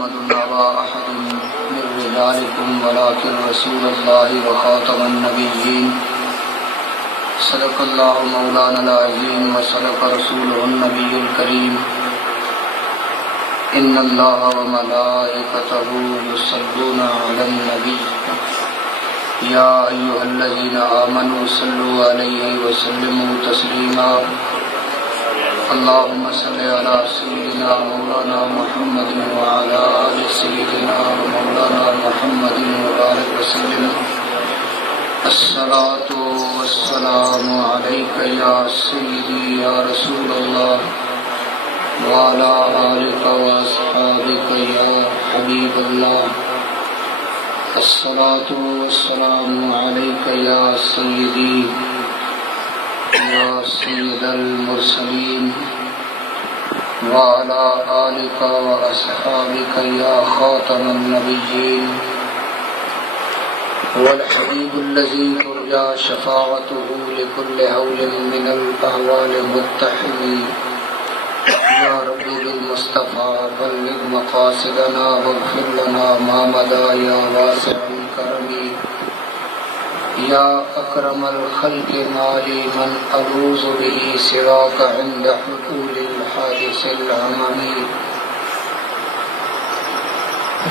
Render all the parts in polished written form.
محمد أبا أحد من رجالكم ولكن رسول الله وخاتم النبيين صدق الله مولانا العظيم وصدق رسوله النبي الكريم إن الله وملائكته يصلون على النبي يا أيها الذين آمنوا صلوا عليه وسلموا تسليما اللهم صل على سيدنا مولانا محمد وعلى آل سيدنا مولانا محمد وبارك وسلم الصلاة والسلام عليك يا سيدي يا رسول الله وعلى آلك وأصحابك يا حبيب الله الصلاة والسلام عليك يا سيدي يا سيد المرسلين وعلى آلك وأصحابك يا خاتم النبيين والحبيب الذي ترجى شفاعته لكل هول من الأهوال متحم يا رب بالمصطفى بلغ مقاصدنا واغفر لنا ما مضى يا واسع الكرم يا أكرم الخلق ما لي من ألوذ به سواك عند حلول الحادث العممي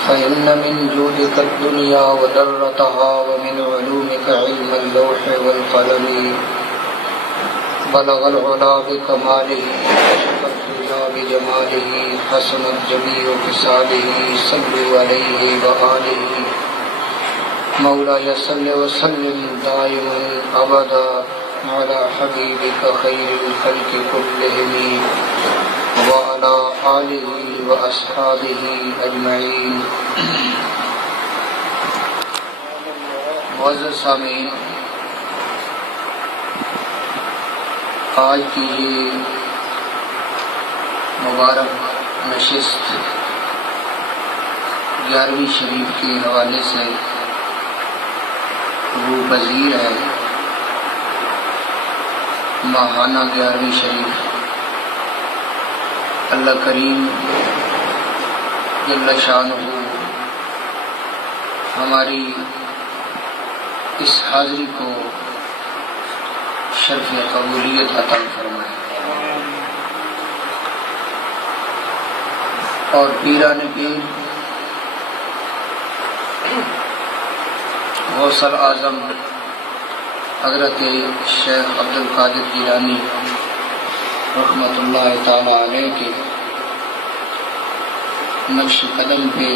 فإن من جودك الدنيا وذرتها ومن علومك علم اللوح والقلم بلغ العلا بكماله وشف الدجى بجماله حسنت جميع خصاله صلوا عليه وآله مولاي صل وسلم دائما أبدا على حبيبك خير الخلق كلهم وعلى آله وأصحابه أجمعين. معزز سامعین، آج کی یہ مبارک نشست 11ویں شریف کے حوالے سے وہ پذیر ہے. ماہانہ 11ویں شریف اللہ کریم جل شانہ ہماری اس حاضری کو شرف قبولیت عطا فرمائے اور پیران پیر غوث اعظم حضرت شیخ عبدالقادر جیلانی رحمۃ اللہ تعالی علیہ کے نقش قدم پہ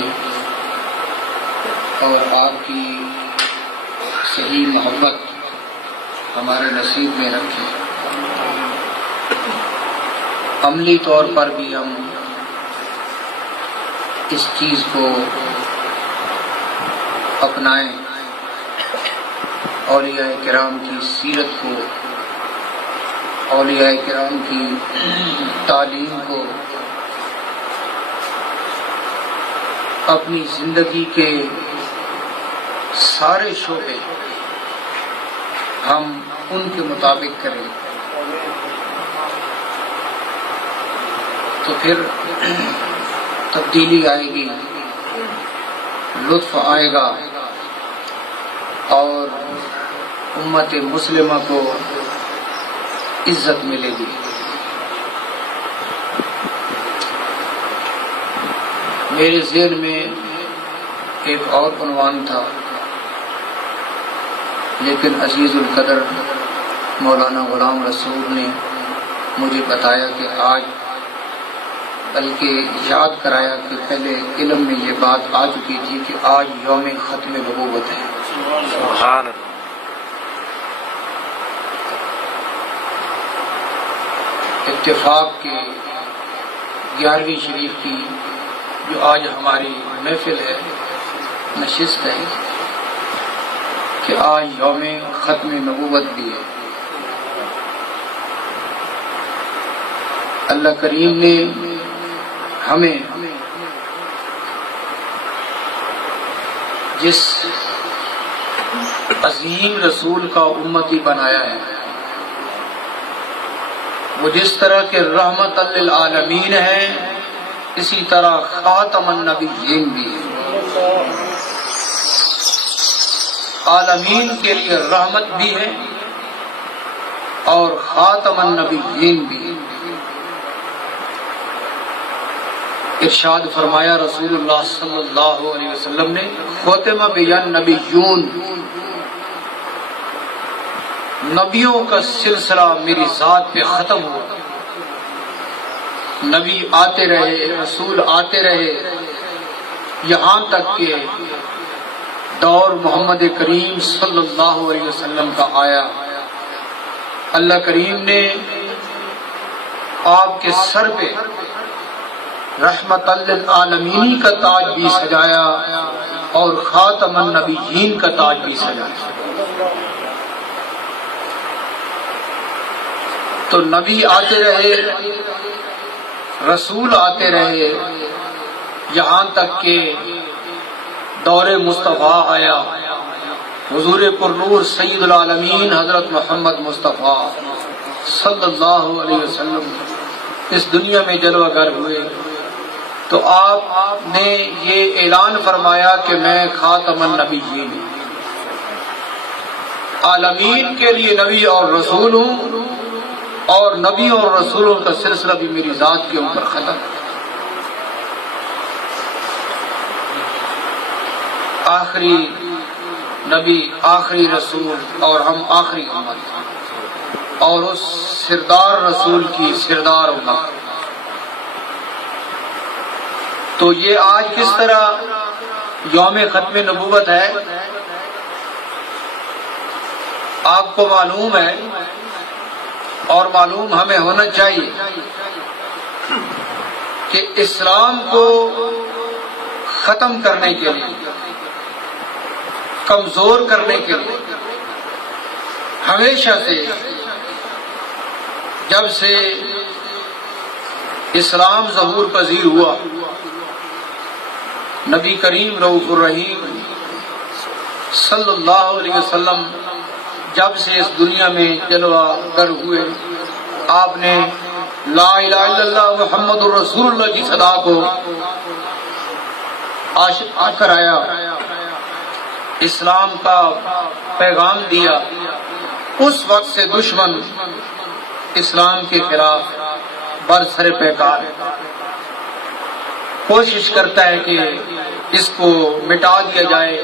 اور آپ کی صحیح محبت ہمارے نصیب میں رکھے. عملی طور پر بھی ہم اس چیز کو اپنائیں، اولیاء کرام کی سیرت کو، اولیاء کرام کی تعلیم کو اپنی زندگی کے سارے شعبے ہم ان کے مطابق کریں تو پھر تبدیلی آئے گی، لطف آئے گا اور امت مسلمہ کو عزت ملے گی. میرے ذہن میں ایک اور عنوان تھا، لیکن عزیز القدر مولانا غلام رسول نے مجھے بتایا کہ آج، بلکہ یاد کرایا کہ پہلے علم میں یہ بات آ چکی تھی کہ آج یوم ختم نبوت ہے. سبحان اللہ. اتفاق کے 11ویں شریف کی جو آج ہماری محفل ہے، نشست ہے، کہ آج یوم ختم نبوت بھی ہے. اللہ کریم نے ہمیں جس عظیم رسول کا امتی بنایا ہے، وہ جس طرح کے رحمت للعالمین ہیں اسی طرح خاتم النبیین بھی ہے، عالمین کے لیے رحمت بھی ہے اور خاتم النبیین بھی ہے۔ ارشاد فرمایا رسول اللہ صلی اللہ علیہ وسلم نے، ختم بی النبیون، نبیوں کا سلسلہ میری ذات پہ ختم ہوا، نبی آتے رہے، رسول آتے رہے، یہاں تک کہ دور محمد کریم صلی اللہ علیہ وسلم کا آیا۔ اللہ کریم نے آپ کے سر پہ رحمت للعالمین کا تاج بھی سجایا اور خاتم النبیین کا تاج بھی سجایا۔ تو نبی آتے رہے، رسول آتے رہے، یہاں تک کہ دور مصطفیٰ آیا، حضور پرنور سید العالمین حضرت محمد مصطفیٰ صلی اللہ علیہ وسلم اس دنیا میں جلوہ گر ہوئے، تو آپ نے یہ اعلان فرمایا کہ میں خاتم النبیین ہوں، عالمین کے لیے نبی اور رسول ہوں، اور نبی اور رسولوں کا سلسلہ بھی میری ذات کے اوپر ختم۔ آخری نبی، آخری رسول، اور ہم آخری امت، اور اس سردار رسول کی سردار امت۔ تو یہ آج کس طرح یوم ختم نبوت ہے؟ آپ کو معلوم ہے اور معلوم ہمیں ہونا چاہیے کہ اسلام کو ختم کرنے کے لیے، کمزور کرنے کے لیے ہمیشہ سے، جب سے اسلام ظہور پذیر ہوا، نبی کریم رؤوف الرحیم صلی اللہ علیہ وسلم جب سے اس دنیا میں جلوہ گر ہوئے، آپ نے لا الہ الا اللہ محمد الرسول اللہ کی صدا کو آشکار کرایا، اسلام کا پیغام دیا۔ اس وقت سے دشمن اسلام کے خلاف برسر پیکار ہے، کوشش کرتا ہے کہ اس کو مٹا دیا جائے،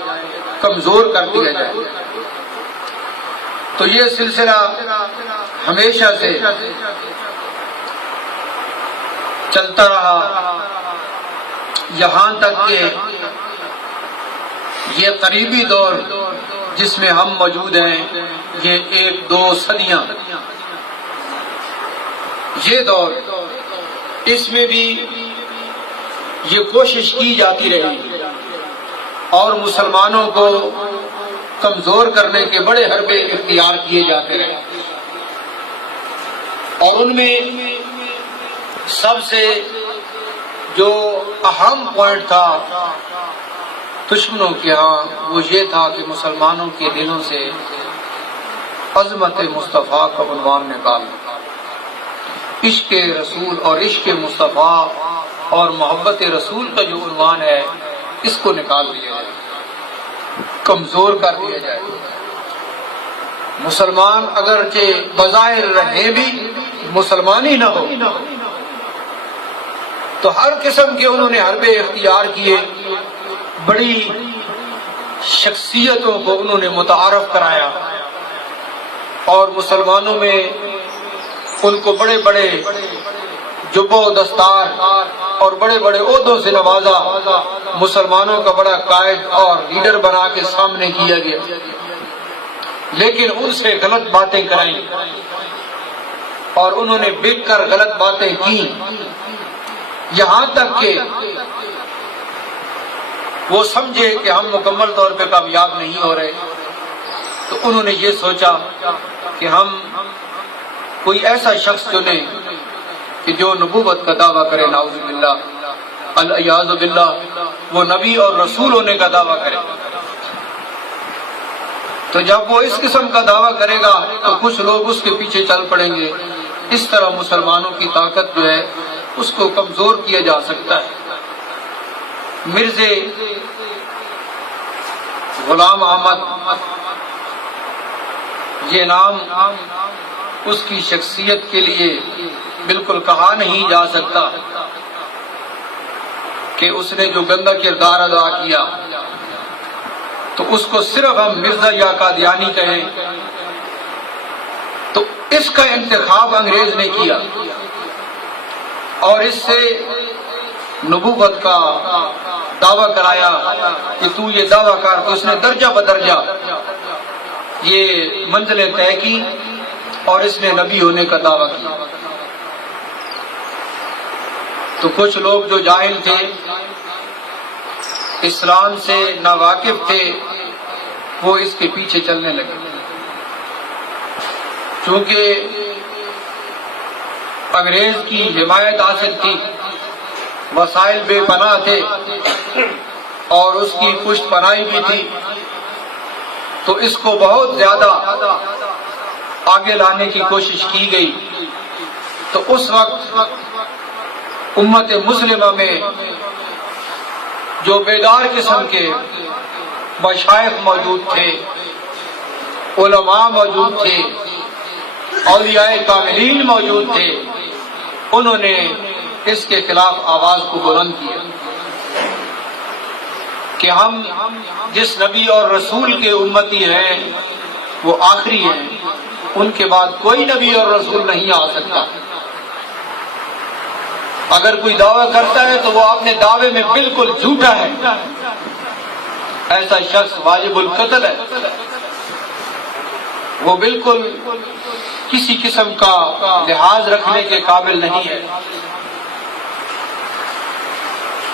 کمزور کر دیا جائے۔ تو یہ سلسلہ ہمیشہ سے چلتا رہا، یہاں تک کہ یہ قریبی دور جس میں ہم موجود ہیں، یہ 1-2 صدیاں، یہ دور، اس میں بھی یہ کوشش کی جاتی رہی اور مسلمانوں کو کمزور کرنے کے بڑے حربے اختیار کیے جاتے رہے، اور ان میں سب سے جو اہم پوائنٹ تھا دشمنوں کے ہاں، وہ یہ تھا کہ مسلمانوں کے دلوں سے عظمت مصطفیٰ کا عنوان نکال، عشق رسول اور عشق مصطفیٰ اور محبت رسول کا جو عنوان ہے، اس کو نکال دیا جائے، کمزور کر دیا جائے۔ مسلمان اگرچہ بظاہر رہے بھی مسلمان ہی نہ ہو، تو ہر قسم کے انہوں نے حربے اختیار کیے، بڑی شخصیتوں کو انہوں نے متعارف کرایا، اور مسلمانوں میں ان کو بڑے بڑے جبہ و دستار اور بڑے بڑے عہدوں سے نوازا، مسلمانوں کا بڑا قائد اور لیڈر بنا کے سامنے کیا گیا، لیکن ان سے غلط باتیں کرائیں اور انہوں نے بک کر غلط باتیں کی، یہاں تک کہ وہ سمجھے کہ ہم مکمل طور پہ کامیاب نہیں ہو رہے، تو انہوں نے یہ سوچا کہ ہم کوئی ایسا شخص چنیں کہ جو نبوت کا دعویٰ کرے، نعوذ باللہ، العیاذ باللہ، وہ نبی اور رسول ہونے کا دعویٰ کرے۔ تو جب وہ اس قسم کا دعویٰ کرے گا تو کچھ لوگ اس کے پیچھے چل پڑیں گے۔ اس طرح مسلمانوں کی طاقت جو ہے اس کو کمزور کیا جا سکتا ہے۔ مرزا غلام احمد یہ نام اس کی شخصیت کے لیے بالکل کہا نہیں جا سکتا کہ اس نے جو گندا کردار ادا کیا تو اس کو صرف ہم مرزا یا قادیانی کہیں، تو اس کا انتخاب انگریز نے کیا اور اس سے نبوت کا دعویٰ کرایا کہ تو یہ دعویٰ کر، تو اس نے درجہ بدرجہ یہ منزلیں طے کی اور اس نے نبی ہونے کا دعویٰ کیا۔ تو کچھ لوگ جو جاہل تھے، اسلام سے ناواقف تھے، وہ اس کے پیچھے چلنے لگے، چونکہ انگریز کی حمایت حاصل تھی، وسائل بے پناہ تھے اور اس کی پشت پناہی بھی تھی، تو اس کو بہت زیادہ آگے لانے کی کوشش کی گئی۔ تو اس وقت امت مسلمہ میں جو بیدار قسم کے مشائخ موجود تھے، علماء موجود تھے، اولیاء کاملین موجود تھے، انہوں نے اس کے خلاف آواز کو بلند کیا کہ ہم جس نبی اور رسول کے امتی ہیں وہ آخری ہیں، ان کے بعد کوئی نبی اور رسول نہیں آ سکتا۔ اگر کوئی دعویٰ کرتا ہے تو وہ اپنے دعوے میں بالکل جھوٹا ہے، ایسا شخص واجب القتل ہے، وہ بالکل کسی قسم کا لحاظ رکھنے کے قابل نہیں ہے۔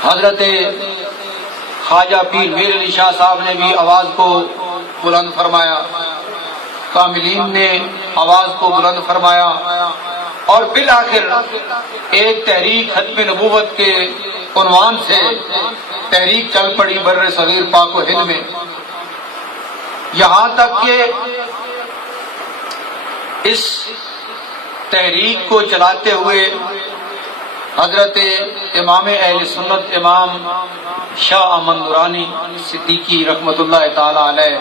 حضرت خواجہ پیر میر علی شاہ صاحب نے بھی آواز کو بلند فرمایا، کاملین نے آواز کو بلند فرمایا، اور بالآخر ایک تحریک ختم نبوت کے عنوان سے تحریک چل پڑی بر صغیر پاک و ہند میں، یہاں تک کہ اس تحریک کو چلاتے ہوئے حضرت امام اہل سنت امام شاہ احمد نورانی صدیقی رحمۃ اللہ تعالی علیہ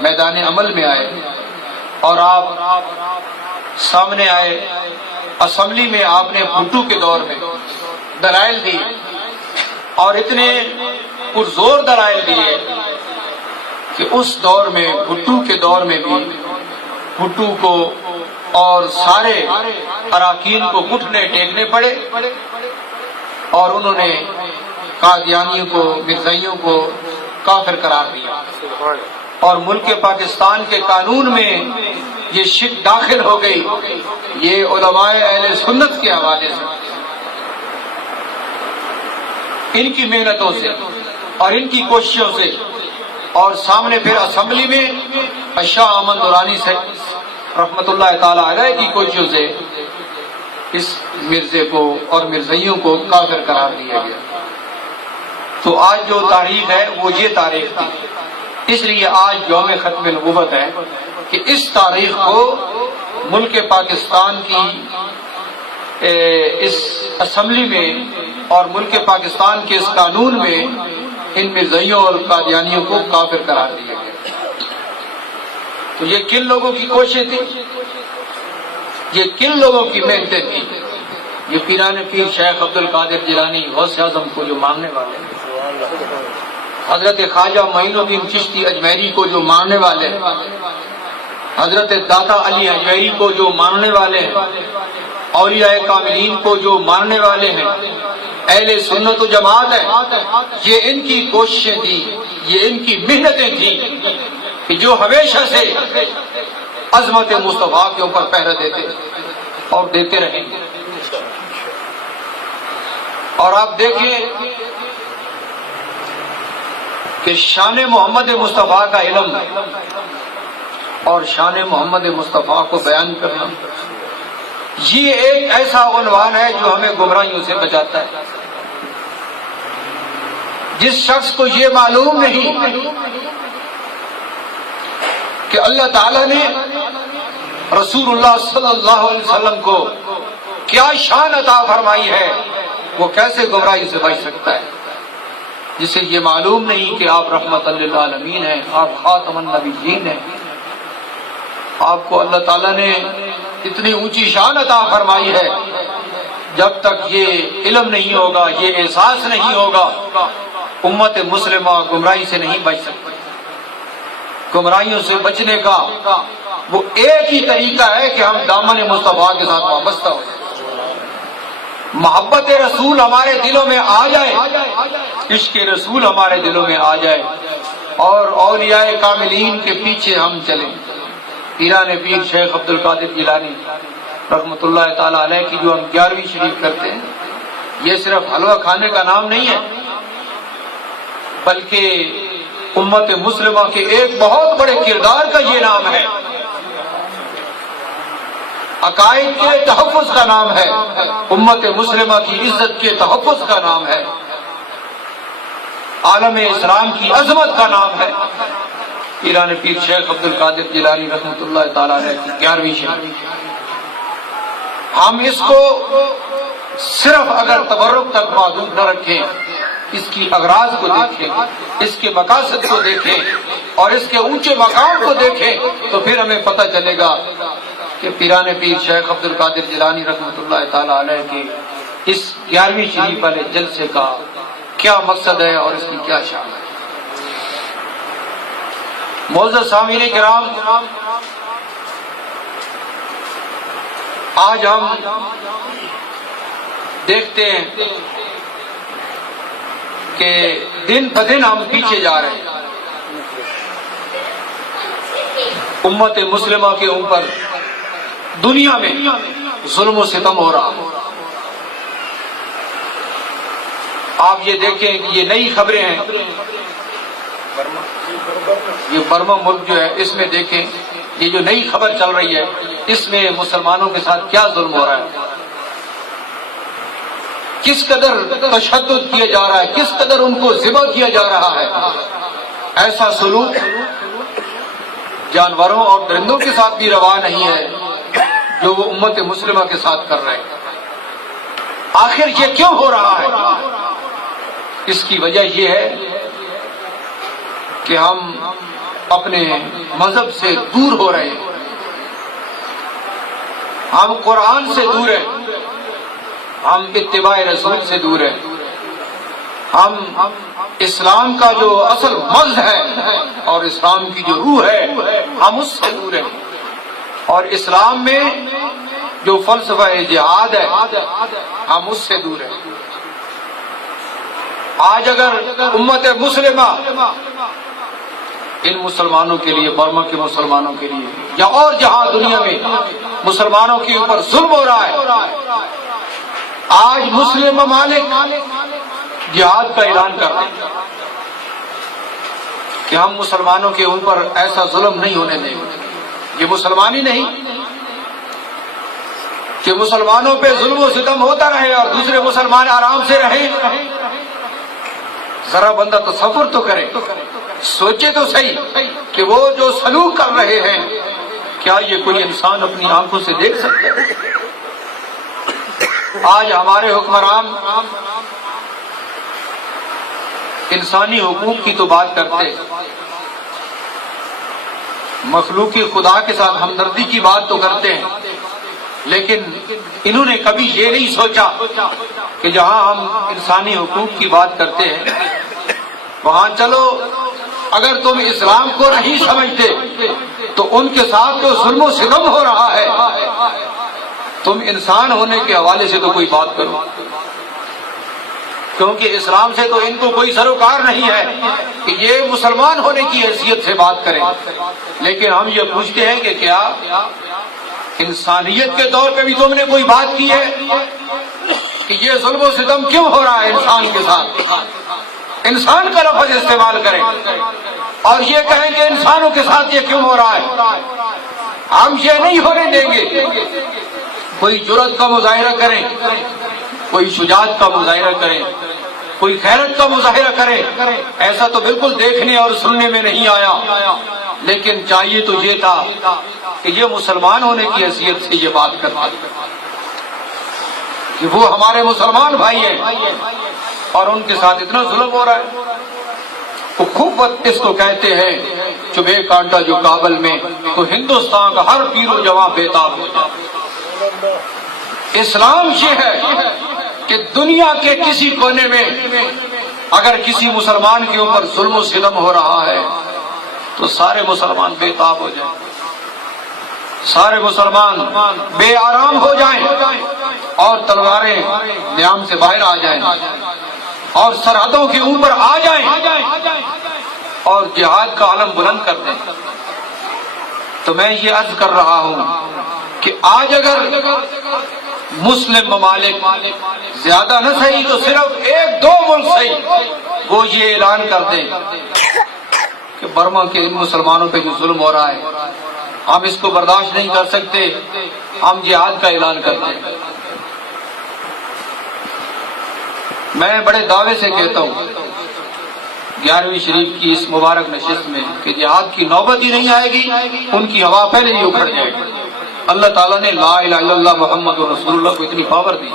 میدان عمل میں آئے اور آپ سامنے آئے۔ اسمبلی میں آپ نے بھٹو کے دور میں دلائل دی اور اتنے پرزور دلائل دیے کہ اس دور میں، بھٹو کے دور میں بھی بھٹو کو اور سارے اراکین کو گھٹنے ٹیکنے پڑے، اور انہوں نے قادیانیوں کو، مرزائیوں کو کافر قرار دیا، اور ملک پاکستان کے قانون میں یہ شک داخل ہو گئی، یہ علماء اہل سنت کے حوالے سے، ان کی محنتوں سے اور ان کی کوششوں سے، اور سامنے پھر اسمبلی میں شاہ احمد نورانی سے رحمت اللہ تعالی علیہ کی کوششوں سے اس مرزے کو اور مرزائیوں کو کافر قرار دیا گیا۔ تو آج جو تاریخ ہے وہ یہ تاریخ تھی، اس لیے آج یوم ختم نبوت ہے کہ اس تاریخ کو ملک پاکستان کی اس اسمبلی میں اور ملک پاکستان کے اس قانون میں ان مرزائیوں اور قادیانیوں کو کافر قرار دیا گیا۔ تو یہ کن لوگوں کی کوشش تھی، یہ کن لوگوں کی محنتیں تھی؟ یہ پیران پیر شیخ عبد القادر جیلانی غوث اعظم کو جو ماننے والے ہیں، حضرت خواجہ معین الدین چشتی اجمیری کو جو ماننے والے ہیں، حضرت داتا علی اجمیری کو جو ماننے والے ہیں، اولیاء کاملین کو جو ماننے والے ہیں، اہل سنت و جماعت ہے، یہ ان کی کوششیں تھی، یہ ان کی محنتیں تھیں کہ جو ہمیشہ سے عظمت مصطفیٰ کے اوپر پہرا دیتے اور دیتے رہیں گے۔ اور آپ دیکھیں کہ شان محمد مصطفیٰ کا علم اور شان محمد مصطفیٰ کو بیان کرنا، یہ ایک ایسا عنوان ہے جو ہمیں گمراہیوں سے بچاتا ہے۔ جس شخص کو یہ معلوم نہیں کہ اللہ تعالیٰ نے رسول اللہ صلی اللہ علیہ وسلم کو کیا شان عطا فرمائی ہے، وہ کیسے گمراہی سے بچ سکتا ہے جسے یہ معلوم نہیں کہ آپ رحمت للعالمین ہیں، آپ خاتم النبیین ہیں؟ آپ کو اللہ تعالیٰ نے اتنی اونچی شان عطا فرمائی ہے، جب تک یہ علم نہیں ہوگا، یہ احساس نہیں ہوگا، امت مسلمہ گمراہی سے نہیں بچ سکتی۔ گمراہیوں سے بچنے کا وہ ایک ہی طریقہ ہے کہ ہم دامن مصطفیٰ کے ساتھ وابستہ ہو جائیں، محبت رسول ہمارے دلوں میں آ جائے، عشق رسول ہمارے دلوں میں آ جائے، اور اولیاء کاملین کے پیچھے ہم چلیں۔ پیران پیر شیخ عبد القادر جیلانی رحمۃ اللہ تعالی علیہ کی جو ہم 11ویں شریف کرتے ہیں، یہ صرف حلوہ کھانے کا نام نہیں ہے، بلکہ امت مسلمہ کے ایک بہت بڑے کردار کا یہ نام ہے، عقائد کے تحفظ کا نام ہے، امت مسلمہ کی عزت کے تحفظ کا نام ہے، عالم اسلام کی عظمت کا نام ہے۔ پیران پیر شیخ عبد القادر جیلانی رحمۃ اللہ تعالی علیہ کی 11ویں شریف، ہم اس کو صرف اگر تبرک تک محدود نہ رکھیں، اس کی اغراض کو دیکھیں، اس کے مقاصد کو دیکھیں اور اس کے اونچے مقام کو دیکھیں، تو پھر ہمیں پتہ چلے گا کہ پیران پیر شیخ عبد القادر جیلانی رحمۃ اللہ تعالی علیہ کے اس 11ویں شریف والے جلسے کا کیا مقصد ہے اور اس کی کیا شان ہے۔ معزز سامعین کرام، آج ہم دیکھتے ہیں کہ دن بدن ہم پیچھے جا رہے ہیں، امت مسلمہ کے اوپر دنیا میں ظلم و ستم ہو رہا ہے۔ آپ یہ دیکھیں کہ یہ نئی خبریں ہیں، یہ برما ملک جو ہے، اس میں دیکھیں یہ جو نئی خبر چل رہی ہے، اس میں مسلمانوں کے ساتھ کیا ظلم ہو رہا ہے، کس قدر تشدد کیا جا رہا ہے، کس قدر ان کو ذبح کیا جا رہا ہے۔ ایسا سلوک جانوروں اور درندوں کے ساتھ بھی روا نہیں ہے جو وہ امت مسلمہ کے ساتھ کر رہے ہیں۔ آخر یہ کیوں ہو رہا ہے؟ اس کی وجہ یہ ہے کہ ہم اپنے مذہب سے دور ہو رہے ہیں، ہم قرآن سے دور ہیں، ہم اتباع رسول سے دور ہیں، ہم اسلام کا جو اصل مغز ہے اور اسلام کی جو روح ہے، ہم اس سے دور ہیں، اور اسلام میں جو فلسفہ جہاد ہے ہم اس سے دور ہیں۔ آج اگر امت مسلمہ ان مسلمانوں کے لیے، برما کے مسلمانوں کے لیے یا اور جہاں دنیا میں مسلمانوں کے اوپر ظلم ہو رہا ہے، آج مسلم ممالک جہاد کا اعلان کر رہے ہیں کہ ہم مسلمانوں کے اوپر ایسا ظلم نہیں ہونے دیں گے۔ یہ مسلمان ہی نہیں کہ مسلمانوں پہ ظلم و ستم ہوتا رہے اور دوسرے مسلمان آرام سے رہیں۔ ذرا بندہ تصور تو کرے، سوچے تو صحیح کہ وہ جو سلوک کر رہے ہیں، کیا یہ کوئی انسان اپنی آنکھوں سے دیکھ سکتا ہے؟ آج ہمارے حکمران انسانی حقوق کی تو بات کرتے، مخلوق خدا کے ساتھ ہمدردی کی بات تو کرتے ہیں، لیکن انہوں نے کبھی یہ نہیں سوچا کہ جہاں ہم انسانی حقوق کی بات کرتے ہیں وہاں چلو، اگر تم اسلام کو نہیں سمجھتے تو ان کے ساتھ تو ظلم و ستم ہو رہا ہے، تم انسان ہونے کے حوالے سے تو کوئی بات کرو، کیونکہ اسلام سے تو ان کو کوئی سروکار نہیں ہے کہ یہ مسلمان ہونے کی حیثیت سے بات کریں۔ لیکن ہم یہ پوچھتے ہیں کہ کیا انسانیت کے طور پہ بھی تم نے کوئی بات کی ہے کہ یہ ظلم و ستم کیوں ہو رہا ہے انسان کے ساتھ؟ انسان کا لفظ استعمال کریں اور یہ کہیں کہ انسانوں کے ساتھ یہ کیوں ہو رہا ہے۔ ہم یہ نہیں ہونے دیں گے۔ کوئی جرأت کا مظاہرہ کریں، کوئی شجاعت کا مظاہرہ کریں، کوئی غیرت کا مظاہرہ کریں، ایسا تو بالکل دیکھنے اور سننے میں نہیں آیا، لیکن چاہیے تو یہ تھا کہ یہ مسلمان ہونے کی حیثیت سے یہ بات کرنا۔ کہ وہ ہمارے مسلمان بھائی ہیں اور ان کے ساتھ اتنا ظلم ہو رہا ہے. اخوت اس کو کہتے ہیں. چبھے کانٹا جو کابل میں تو ہندوستان کا ہر پیر و جوان بےتاب ہو جائے. اسلام یہ ہے کہ دنیا کے کسی کونے میں اگر کسی مسلمان کے اوپر ظلم و ستم ہو رہا ہے تو سارے مسلمان بےتاب ہو جائیں, سارے مسلمان بے آرام ہو جائیں اور تلواریں نیام سے باہر آ جائیں اور سرحدوں کے اوپر آ جائیں اور جہاد کا علم بلند کر دیں. تو میں یہ عرض کر رہا ہوں کہ آج اگر مسلم ممالک زیادہ نہ صحیح تو صرف ایک دو ملک صحیح وہ یہ اعلان کر دیں کہ برما کے ان مسلمانوں پہ جو ظلم ہو رہا ہے ہم اس کو برداشت نہیں کر سکتے, ہم جہاد کا اعلان کرتے ہیں. میں بڑے دعوے سے کہتا ہوں 11ویں شریف کی اس مبارک نشست میں کہ جہاد کی نوبت ہی نہیں آئے گی, ان کی ہوا پہلے ہی اکھڑ جائے گی. اللہ تعالیٰ نے لا الہ الا اللہ محمد رسول اللہ کو اتنی پاور دی,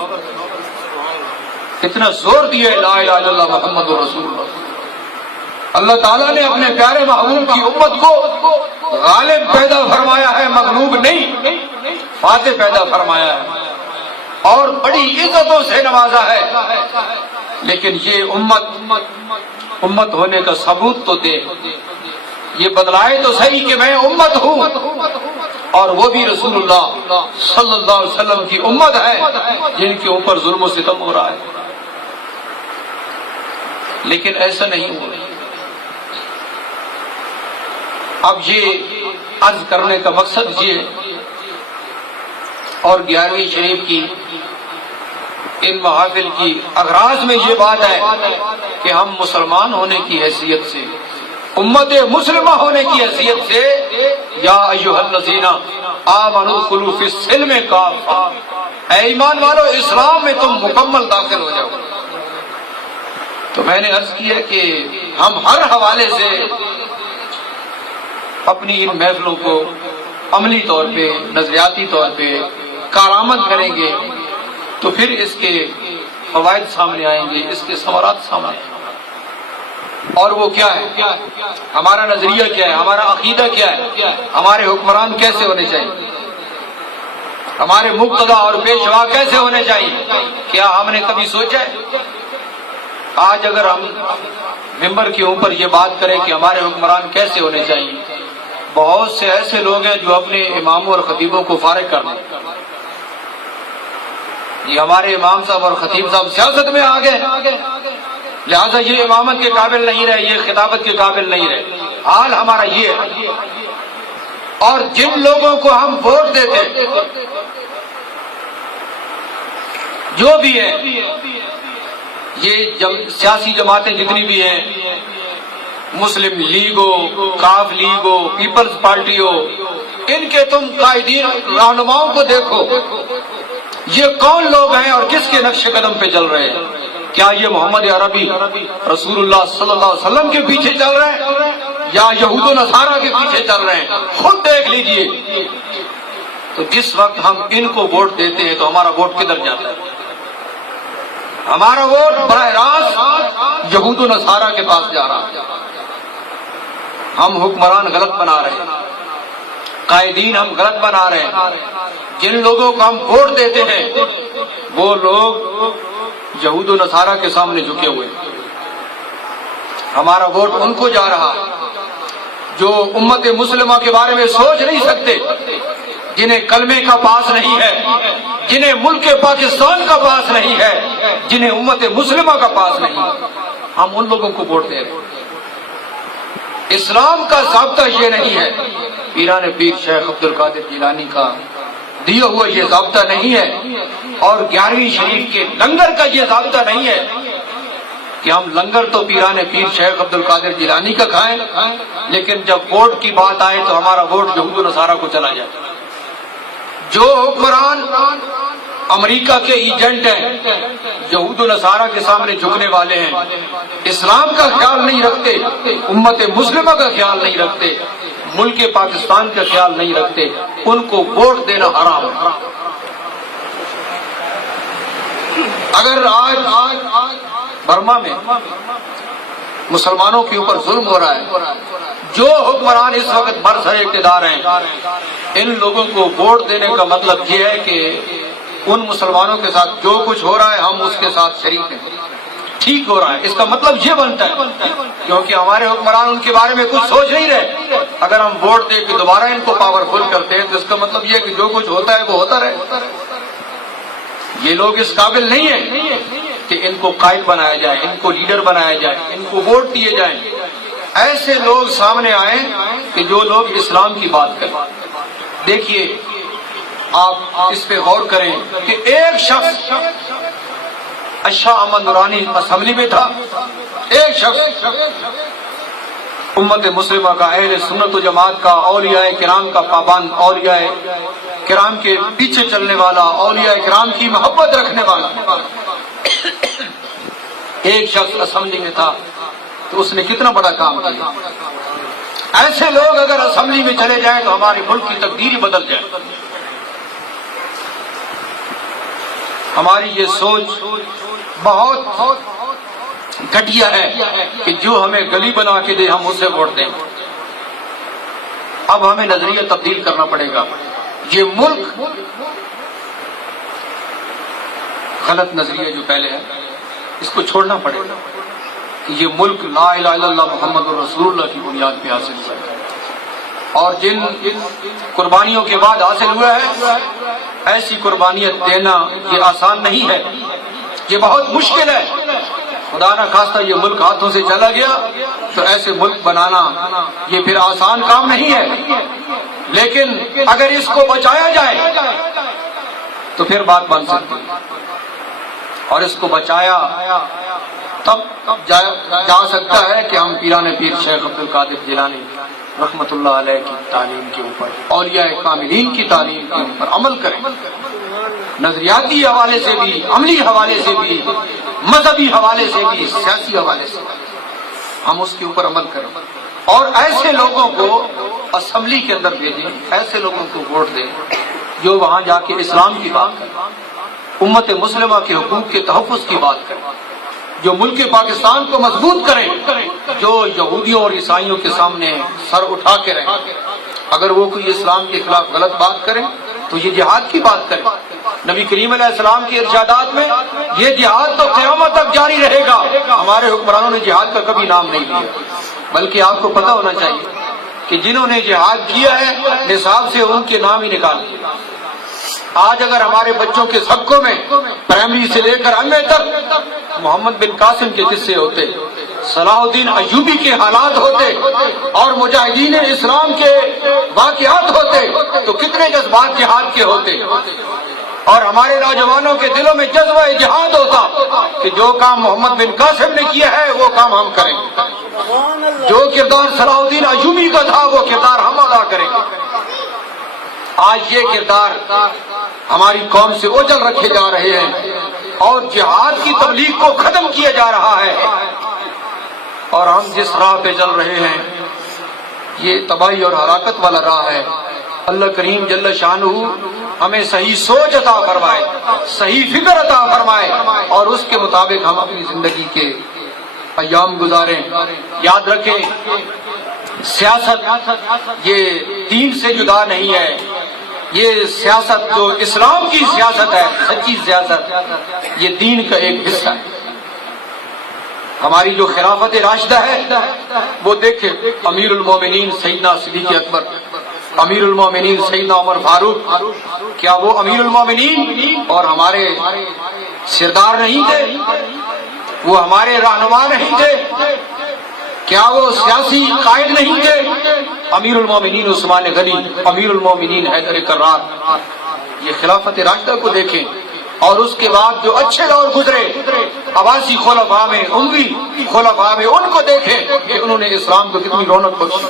اتنا زور دیا ہے لا الہ الا اللہ محمد رسول اللہ. اللہ تعالیٰ نے اپنے پیارے محبوب کی امت کو غالب پیدا فرمایا ہے, مغلوب نہیں, فاتح پیدا فرمایا ہے اور بڑی عزتوں سے نوازا ہے. لیکن یہ امت ہونے کا ثبوت تو دے, یہ بدلائے تو صحیح کہ میں امت ہوں اور وہ بھی رسول اللہ صلی اللہ علیہ وسلم کی امت ہے جن کے اوپر ظلم و ستم ہو رہا ہے. لیکن ایسا نہیں ہو رہا. اب یہ عرض کرنے کا مقصد یہ اور 11ویں شریف کی ان محافل کی اغراض میں یہ بات ہے کہ ہم مسلمان ہونے کی حیثیت سے, امت مسلمہ ہونے کی حیثیت سے یا ایھا الذین آمنوا ادخلوا فی السلم کافہ, اے ایمان والو اسلام میں تم مکمل داخل ہو جاؤ. تو میں نے عرض کیا کہ ہم ہر حوالے سے اپنی ان محفلوں کو عملی طور پہ نظریاتی طور پہ کارآمد کریں گے تو پھر اس کے فوائد سامنے آئیں گے, اس کے ثمرات سامنے آئیں گے. اور وہ کیا ہے, ہمارا نظریہ کیا ہے, ہمارا عقیدہ کیا ہے, ہمارے حکمران کیسے ہونے چاہیے, ہمارے مقتدی اور پیشوا کیسے ہونے چاہیے. کیا ہم نے کبھی سوچا ہے؟ آج اگر ہم ممبر کے اوپر یہ بات کریں کہ ہمارے حکمران کیسے ہونے چاہیے, بہت سے ایسے لوگ ہیں جو اپنے اماموں اور خطیبوں کو فارغ کر دیں. یہ ہمارے امام صاحب اور خطیب صاحب سیاست میں آ گئے, لہذا یہ امامت کے قابل نہیں رہے, یہ خطابت کے قابل نہیں رہے. حال ہمارا یہ ہے. اور جن لوگوں کو ہم ووٹ دیتے جو بھی ہیں, یہ سیاسی جماعتیں جتنی بھی ہیں, مسلم لیگ ہو, کاف لیگ ہو, پیپلز پارٹی ہو, ان کے تم قائدین رہنماؤں کو دیکھو, یہ کون لوگ ہیں اور کس کے نقش قدم پہ چل رہے ہیں. کیا یہ محمد عربی رسول اللہ صلی اللہ علیہ وسلم کے پیچھے چل رہے ہیں یا یہود و نصارہ کے پیچھے چل رہے ہیں؟ خود دیکھ لیجئے. تو جس وقت ہم ان کو ووٹ دیتے ہیں تو ہمارا ووٹ کدھر جاتا ہے؟ ہمارا ووٹ براہ راست یہود و نصارہ کے پاس جا رہا ہے. ہم حکمران غلط بنا رہے ہیں, قائدین ہم غلط بنا رہے ہیں. جن لوگوں کو ہم ووٹ دیتے ہیں وہ لوگ یہود و نصارہ کے سامنے جھکے ہوئے ہیں. ہمارا ووٹ ان کو جا رہا ہے جو امت مسلمہ کے بارے میں سوچ نہیں سکتے, جنہیں کلمے کا پاس نہیں ہے, جنہیں ملک پاکستان کا پاس نہیں ہے, جنہیں امت مسلمہ کا پاس نہیں ہے. ہم ان لوگوں کو ووٹ دے رہے ہیں. اسلام کا ضابطہ یہ نہیں ہے, پیران پیر شیخ عبد القادر جیلانی کا دیا ہوا یہ ضابطہ نہیں ہے, اور 11ویں شریف کے لنگر کا یہ ضابطہ نہیں ہے کہ ہم لنگر تو پیران پیر شیخ عبد القادر جیلانی کا کھائیں, لیکن جب ووٹ کی بات آئے تو ہمارا ووٹ یہود و نصارہ کو چلا جائے. جو حکمران امریکہ کے ایجنٹ ہیں, یہود و نصارہ کے سامنے جھکنے والے ہیں, اسلام کا خیال نہیں رکھتے, امت مسلمہ کا خیال نہیں رکھتے, ملک پاکستان کا خیال نہیں رکھتے, ان کو ووٹ دینا حرام ہے. اگر آج برما میں مسلمانوں کے اوپر ظلم ہو رہا ہے، جو حکمران اس وقت برسر اقتدار ہیں، ان لوگوں کو ووٹ دینے کا مطلب یہ ہے کہ ان مسلمانوں کے ساتھ جو کچھ ہو رہا ہے ہم اس کے ساتھ شریک ہیں، ٹھیک ہو رہا ہے، اس کا مطلب یہ بنتا ہے، کیونکہ ہمارے حکمران ان کے بارے میں کچھ سوچ نہیں رہے۔ اگر ہم ووٹ دے کے دوبارہ ان کو پاورفل کرتے ہیں تو اس کا مطلب یہ کہ جو کچھ ہوتا ہے وہ ہوتا رہے۔ یہ لوگ اس قابل نہیں ہیں کہ ان کو قائد بنایا جائے، ان کو لیڈر بنایا جائے، ان کو ووٹ دیے جائیں۔ ایسے لوگ سامنے آئیں کہ جو لوگ اسلام کی بات کریں۔ دیکھیے، آپ اس پہ غور کریں کہ ایک شخص اشا احمد نورانی اسمبلی میں تھا، ایک شخص امت مسلمہ کا، اہل سنت و جماعت کا، اولیاء کرام کا پابند، اولیاء کرام کے پیچھے چلنے والا، اولیاء کرام کی محبت رکھنے والا ایک شخص اسمبلی میں تھا، تو اس نے کتنا بڑا کام کیا۔ ایسے لوگ اگر اسمبلی میں چلے جائیں تو ہمارے ملک کی تقدیر ہی بدل جائے۔ ہماری یہ سوچ بہت گھٹیا ہے کہ جو ہمیں گلی بنا کے دے ہم اسے ووٹ دیں۔ اب ہمیں نظریہ تبدیل کرنا پڑے گا۔ یہ ملک غلط نظریہ جو پہلے ہے اس کو چھوڑنا پڑے گا کہ یہ ملک لا الہ الا اللہ محمد رسول اللہ کی بنیاد پہ حاصل ہوا ہے، اور جن قربانیوں کے بعد حاصل ہوا ہے، ایسی قربانیت دینا یہ آسان نہیں ہے، یہ بہت مشکل ہے۔ خدا نہ خواستہ یہ ملک ہاتھوں سے چلا گیا تو ایسے ملک بنانا یہ پھر آسان کام نہیں ہے، لیکن اگر اس کو بچایا جائے تو پھر بات بن سکتی ہے، اور اس کو بچایا تب جا سکتا ہے کہ ہم پیران پیر شیخ عبد القادر جیلانی رحمت اللہ علیہ کی تعلیم کے اوپر، اولیاء کاملین کی تعلیم کے اوپر عمل کریں، نظریاتی حوالے سے بھی، عملی حوالے سے بھی، مذہبی حوالے سے بھی، سیاسی حوالے سے بھی ہم اس کے اوپر عمل کریں، اور ایسے لوگوں کو اسمبلی کے اندر بھیجیں، ایسے لوگوں کو ووٹ دیں جو وہاں جا کے اسلام کی بات کریں، امت مسلمہ کے حقوق کے تحفظ کی بات کریں، جو ملک پاکستان کو مضبوط کریں، جو یہودیوں اور عیسائیوں کے سامنے سر اٹھا کے رہیں۔ اگر وہ کوئی اسلام کے خلاف غلط بات کریں تو یہ جہاد کی بات کریں۔ نبی کریم علیہ السلام کی ارشادات میں یہ جہاد تو قیامت تک جاری رہے گا۔ ہمارے حکمرانوں نے جہاد کا کبھی نام نہیں لیا، بلکہ آپ کو پتہ ہونا چاہیے کہ جنہوں نے جہاد کیا ہے نصاب سے ان کے نام ہی نکال دیے۔ آج اگر ہمارے بچوں کے سبقوں میں پرائمری سے لے کر ایم اے تک محمد بن قاسم کے قصے ہوتے، صلاح الدین ایوبی کے حالات ہوتے، اور مجاہدین اسلام کے واقعات ہوتے تو کتنے جذبات جہاد کے ہوتے، اور ہمارے نوجوانوں کے دلوں میں جذبہ جہاد ہوتا کہ جو کام محمد بن قاسم نے کیا ہے وہ کام ہم کریں، جو کردار صلاح الدین ایوبی کا تھا وہ کردار ہم ادا کریں۔ آج یہ کردار ہماری قوم سے اوجھل رکھے جا رہے ہیں اور جہاد کی تبلیغ کو ختم کیا جا رہا ہے، اور ہم جس راہ پہ چل رہے ہیں یہ تباہی اور ہلاکت والا راہ ہے۔ اللہ کریم جل شانہ ہمیں صحیح سوچ عطا فرمائے، صحیح فکر عطا فرمائے، اور اس کے مطابق ہم اپنی زندگی کے ایام گزاریں۔ یاد رکھیں، سیاست یہ دین سے جدا نہیں ہے، یہ سیاست جو اسلام کی سیاست ہے، سچی سیاست، یہ دین کا ایک حصہ ہے۔ ہماری جو خلافت راشدہ ہے وہ دیکھیں، امیر المومنین سیدنا صدیق اکبر، امیر المومنین سیدنا عمر فاروق، کیا وہ امیر المومنین اور ہمارے سردار نہیں تھے؟ وہ ہمارے رہنما نہیں تھے؟ کیا وہ سیاسی قائد نہیں تھے؟ امیر المومنین عثمان غنی، امیر المومنین حیدر کرار، یہ خلافت راشدہ کو دیکھیں، اور اس کے بعد جو اچھے دور گزرے عباسی خلفاء میں، اموی خلفاء میں، ان کو دیکھیں کہ انہوں نے اسلام کو کتنی رونق بخشی۔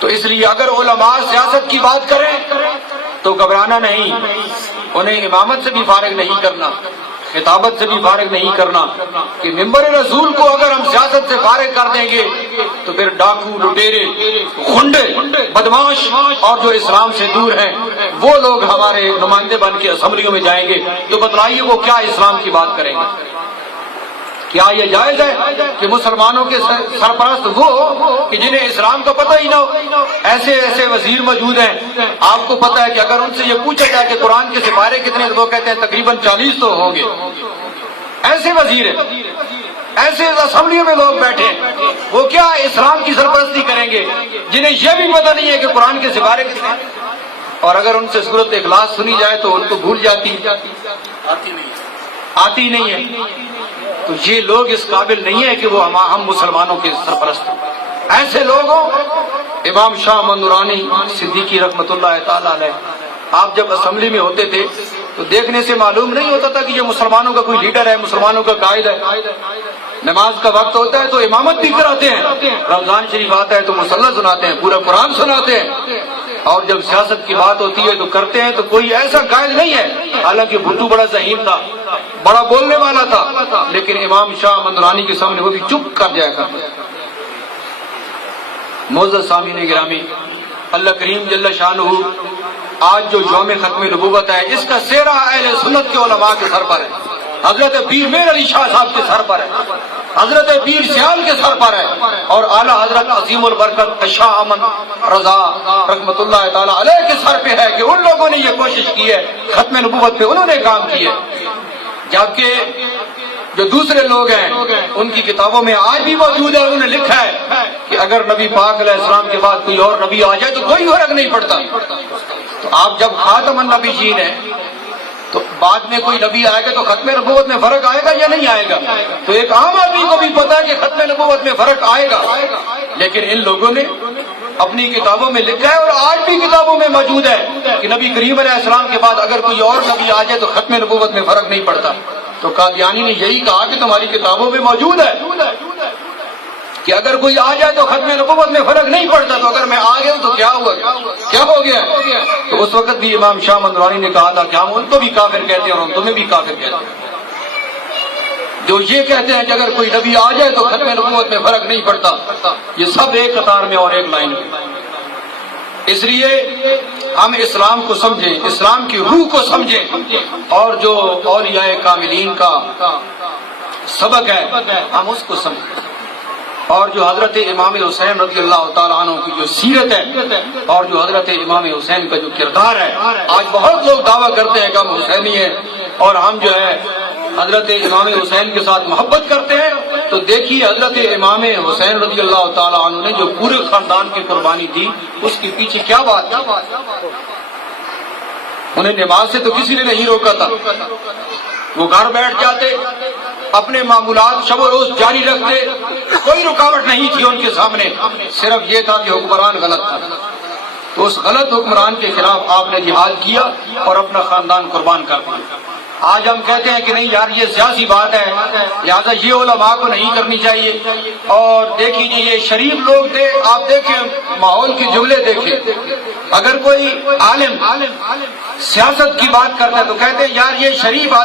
تو اس لیے اگر علماء سیاست کی بات کریں تو گھبرانا نہیں، انہیں امامت سے بھی فارغ نہیں کرنا، خطابت سے بھی فارغ نہیں کرنا، کہ ممبر رسول کو اگر ہم سیاست سیاست سے فارغ کر دیں گے تو پھر ڈاکو، لٹیرے، غنڈے، بدماش اور جو اسلام سے دور ہیں وہ لوگ ہمارے نمائندے بن کے اسمبلیوں میں جائیں گے، تو بتلائیے وہ کیا اسلام کی بات کریں گے؟ کیا یہ جائز ہے کہ مسلمانوں کے سرپرست وہ کہ جنہیں اسلام کا پتہ ہی نہ ہو؟ ایسے ایسے وزیر موجود ہیں، آپ کو پتہ ہے کہ اگر ان سے یہ پوچھا جائے کہ قرآن کے سپارے کتنے، تو وہ کہتے ہیں تقریباً 40 تو ہوں گے۔ ایسے وزیر ہیں، ایسے اسمبلیوں میں لوگ بیٹھے ہیں، وہ کیا اسلام کی سرپرستی کریں گے جنہیں یہ بھی پتہ نہیں ہے کہ قرآن کے سپارے کتنے؟ اور اگر ان سے سورۃ اخلاص سنی جائے تو ان کو بھول جاتی، آتی نہیں ہے۔ تو یہ لوگ اس قابل نہیں ہے کہ وہ ہم مسلمانوں کے سرپرست ہیں۔ ایسے لوگوں، امام شاہ احمد نورانی صدیقی رحمۃ اللہ تعالی علیہ، آپ جب اسمبلی میں ہوتے تھے تو دیکھنے سے معلوم نہیں ہوتا تھا کہ یہ مسلمانوں کا کوئی لیڈر ہے، مسلمانوں کا قائد ہے۔ نماز کا وقت ہوتا ہے تو امامت بھی کراتے ہیں، رمضان شریف آتا ہے تو مصلی سناتے ہیں، پورا قرآن سناتے ہیں، اور جب سیاست کی بات ہوتی ہے تو کرتے ہیں۔ تو کوئی ایسا قائد نہیں ہے، حالانکہ بھٹو بڑا ذہین تھا، بڑا بولنے والا تھا، لیکن امام شاہ احمد نورانی کے سامنے وہ بھی چپ کر جایا کرتا۔ معزز سامعین گرامی، اللہ کریم جل شانہ آج جو یوم ختم نبوت ہے، اس کا سہرا اہل سنت کے علماء کے سر پر ہے، حضرت پیر میر علی شاہ صاحب کے سر پر ہے، حضرت پیر سیال کے سر پر ہے، اور اعلیٰ حضرت عظیم البرکت شاہ احمد رضا رحمۃ اللہ تعالی علیہ کے سر پہ ہے کہ ان لوگوں نے یہ کوشش کی ہے، ختم نبوت پہ انہوں نے کام کیا ہے۔ جبکہ جو دوسرے لوگ ہیں ان کی کتابوں میں آج بھی موجود ہے، انہوں نے لکھا ہے کہ اگر نبی پاک علیہ السلام کے بعد کوئی اور نبی آ جائے تو کوئی فرق نہیں پڑتا۔ تو آپ جب خاتم النبیین ہیں تو بعد میں کوئی نبی آئے گا تو ختم نبوت میں فرق آئے گا یا نہیں آئے گا؟ تو ایک عام آدمی کو بھی پتا ہے کہ ختم نبوت میں فرق آئے گا، لیکن ان لوگوں نے اپنی کتابوں میں لکھا ہے، اور آج بھی کتابوں میں موجود ہے کہ نبی کریم علیہ السلام کے بعد اگر کوئی اور نبی آ جائے تو ختم نبوت میں فرق نہیں پڑتا۔ تو قادیانی نے یہی کہا کہ تمہاری کتابوں میں موجود ہے کہ اگر کوئی آ جائے تو ختم نبوت میں فرق نہیں پڑتا، تو اگر میں آ گیا ہوں تو کیا ہوا، کیا ہو گیا؟ تو اس وقت بھی امام شاہ احمد نورانی نے کہا تھا کہ ہم ان کو بھی کافر کہتے ہیں اور ہم تمہیں بھی کافر کہتے ہیں، جو یہ کہتے ہیں کہ اگر کوئی نبی آ جائے تو ختم نبوت میں فرق نہیں پڑتا۔ یہ سب ایک قطار میں اور ایک لائن میں۔ اس لیے ہم اسلام کو سمجھیں، اسلام کی روح کو سمجھیں، اور جو اولیاء کاملین کا سبق ہے ہم اس کو سمجھیں، اور جو حضرت امام حسین رضی اللہ تعالیٰ عنہ کی جو سیرت ہے اور جو حضرت امام حسین کا جو کردار ہے۔ آج بہت لوگ دعویٰ کرتے ہیں کہ ہم حسینی ہیں اور ہم جو ہے حضرت امام حسین کے ساتھ محبت کرتے ہیں، تو دیکھیے حضرت امام حسین رضی اللہ تعالیٰ عنہ نے جو پورے خاندان کی قربانی دی، اس کے پیچھے کیا بات ہے؟ انہیں نماز سے تو کسی نے نہیں روکا تھا، وہ گھر بیٹھ جاتے، اپنے معمولات شب و روز جاری رکھتے، کوئی رکاوٹ نہیں تھی ان کے سامنے، صرف یہ تھا کہ حکمران غلط تھا۔ تو اس غلط حکمران کے خلاف آپ نے جہاد کیا اور اپنا خاندان قربان کر دیا۔ آج ہم کہتے ہیں کہ نہیں یار یہ سیاسی بات ہے، لہٰذا یہ علماء کو نہیں کرنی چاہیے، اور دیکھیے یہ شریف لوگ تھے، آپ دیکھیں ماحول کے جملے دیکھیں، اگر کوئی عالم سیاست کی بات کرتا ہے تو کہتے ہیں یار یہ شریف آدمی